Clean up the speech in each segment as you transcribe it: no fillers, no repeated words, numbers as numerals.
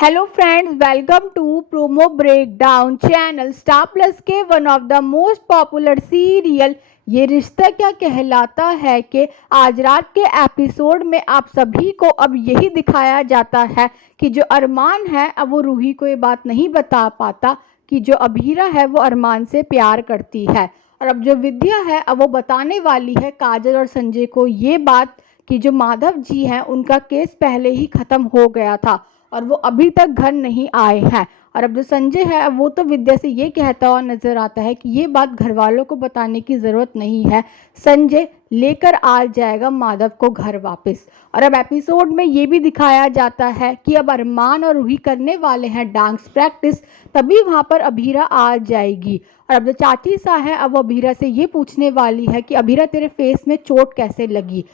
Hello friends, welcome to promo breakdown channel. Star Plus के one of the most popular serial Yeh Rishta क्या कहलाता है कि आज रात के एपिसोड में आप सभी को अब यही दिखाया जाता है कि जो अरमान है अब वो रूही को ये बात नहीं बता पाता कि जो अभीरा है वो अरमान से प्यार करती है। और अब जो विद्या है अब वो बताने वाली है काजल और संजय को ये बात कि जो माधव जी हैं उनका केस पहले ही ख़त्म हो गया था और वो अभी तक घर नहीं आए हैं। और अब जो संजय है वो तो विद्या से ये कहता हुआ नजर आता है कि ये बात घर वालों को बताने की ज़रूरत नहीं है, संजय लेकर आ जाएगा माधव को घर वापस। और अब एपिसोड में ये भी दिखाया जाता है कि अब अरमान और रूही करने वाले हैं डांस प्रैक्टिस, तभी वहाँ पर अभीरा आ जाएगी। और अब जो चाची सा है अब वो अभीरा से ये पूछने वाली है कि अभीरा तेरे फेस में चोट कैसे लगी।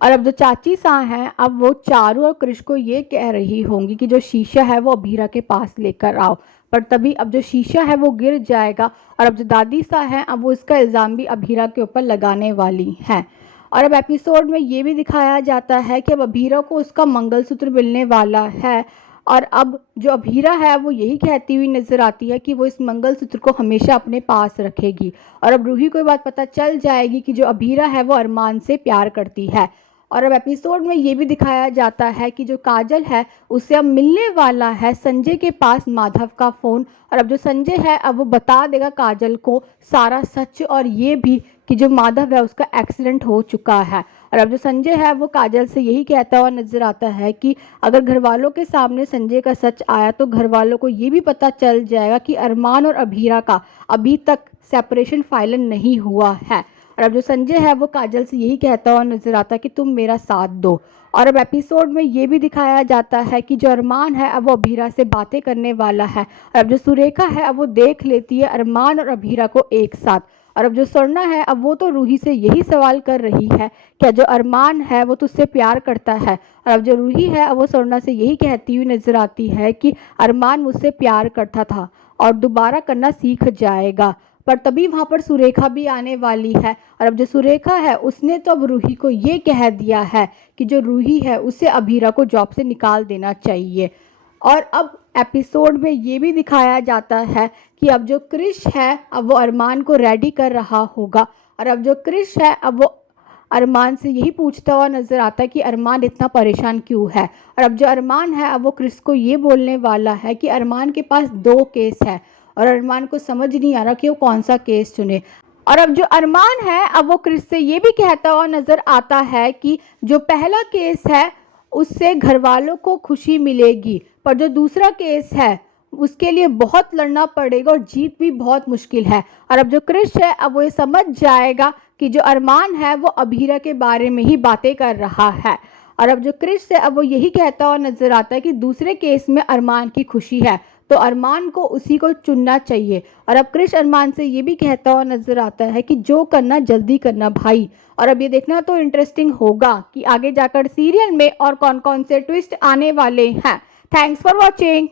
और अब जो चाची सा हैं अब वो चारू और कृष को ये कह रही होंगी कि जो शीशा है वो अभीरा के पास लेकर आओ, पर तभी अब जो शीशा है वो गिर जाएगा। और अब जो दादी सा हैं अब वो इसका इल्ज़ाम भी अभीरा के ऊपर लगाने वाली हैं। और अब एपिसोड में ये भी दिखाया जाता है कि अब अभीरा को उसका मंगलसूत्र मिलने वाला है। और अब जो अभीरा है वो यही कहती हुई नजर आती है कि वो इस मंगलसूत्र को हमेशा अपने पास रखेगी। और अब रूही को ये बात पता चल जाएगी कि जो अभीरा है वो अरमान से प्यार करती है। और अब एपिसोड में ये भी दिखाया जाता है कि जो काजल है उससे अब मिलने वाला है संजय के पास माधव का फ़ोन। और अब जो संजय है अब वो बता देगा काजल को सारा सच और ये भी कि जो माधव है उसका एक्सीडेंट हो चुका है। और अब जो संजय है वो काजल से यही कहता हुआ नजर आता है कि अगर घर वालों के सामने संजय का सच आया तो घर वालों को ये भी पता चल जाएगा कि अरमान और अभीरा का अभी तक सेपरेशन फाइनल नहीं हुआ है। और अब जो संजय है वो काजल से यही कहता हुआ नजर आता है कि तुम मेरा साथ दो। और अब एपिसोड में ये भी दिखाया जाता है कि जो अरमान है अब वो अभीरा से बातें करने वाला है। और अब जो सुरेखा है अब वो देख लेती है अरमान और अभीरा को एक साथ। और अब जो स्वर्णा है अब वो तो रूही से यही सवाल कर रही है क्या जो अरमान है वो तुझसे प्यार करता है। और अब जो रूही है अब वो स्वर्णा से यही कहती हुई नजर आती है कि अरमान मुझसे प्यार करता था और दोबारा करना सीख जाएगा। पर तभी वहाँ पर सुरेखा भी आने वाली है। और अब जो सुरेखा है उसने तो अब रूही को ये कह दिया है कि जो रूही है उसे अभीरा को जॉब से निकाल देना चाहिए। और अब एपिसोड में ये भी दिखाया जाता है कि अब जो क्रिश है अब वो अरमान को रेडी कर रहा होगा। और अब जो क्रिश है अब वो अरमान से यही पूछता हुआ नजर आता है कि अरमान इतना परेशान क्यों है। और अब जो अरमान है अब वो क्रिश को ये बोलने वाला है कि अरमान के पास दो केस है और अरमान को समझ नहीं आ रहा कि वो कौन सा केस चुने। और अब जो अरमान है अब वो क्रिस से ये भी कहता हुआ नजर आता है कि जो पहला केस है उससे घर वालों को खुशी मिलेगी, पर जो दूसरा केस है उसके लिए बहुत लड़ना पड़ेगा और जीत भी बहुत मुश्किल है। और अब जो क्रिश है अब वो ये समझ जाएगा कि जो अरमान है वो अभीरा के बारे में ही बातें कर रहा है। और अब जो क्रिश है अब वो यही कहता हुआ नजर आता है कि दूसरे केस में अरमान की खुशी है तो अरमान को उसी को चुनना चाहिए। और अब क्रिश अरमान से ये भी कहता हुआ नजर आता है कि जो करना जल्दी करना भाई। और अब ये देखना तो इंटरेस्टिंग होगा कि आगे जाकर सीरियल में और कौन कौन से ट्विस्ट आने वाले हैं। Thanks for watching.